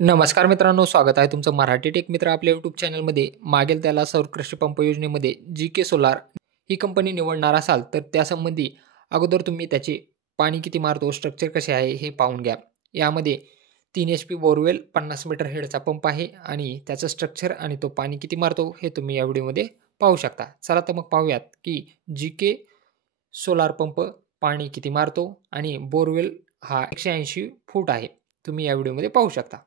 नमस्कार मित्रांनो, स्वागत आहे तुमचं मराठी टेक मित्र आपल्या यूट्यूब चॅनलमध्ये. मागेल त्याला सर्वोत्कृष्ट पंप योजनेमध्ये GK सोलार ही कंपनी निवडणार असाल तर त्यासंबंधी अगोदर तुम्ही त्याचे पाणी किती मारतो, स्ट्रक्चर कसे आहे हे पाहून घ्या. यामध्ये 3 HP बोरवेल 50 मीटर हेडचा पंप आहे आणि त्याचं स्ट्रक्चर आणि तो पाणी किती मारतो हे तुम्ही या व्हिडिओमध्ये पाहू शकता. चला तर मग पाहूयात की GK सोलार पंप पाणी किती मारतो आणि बोरवेल हा 180 फूट आहे. तुम्ही या व्हिडिओमध्ये पाहू शकता.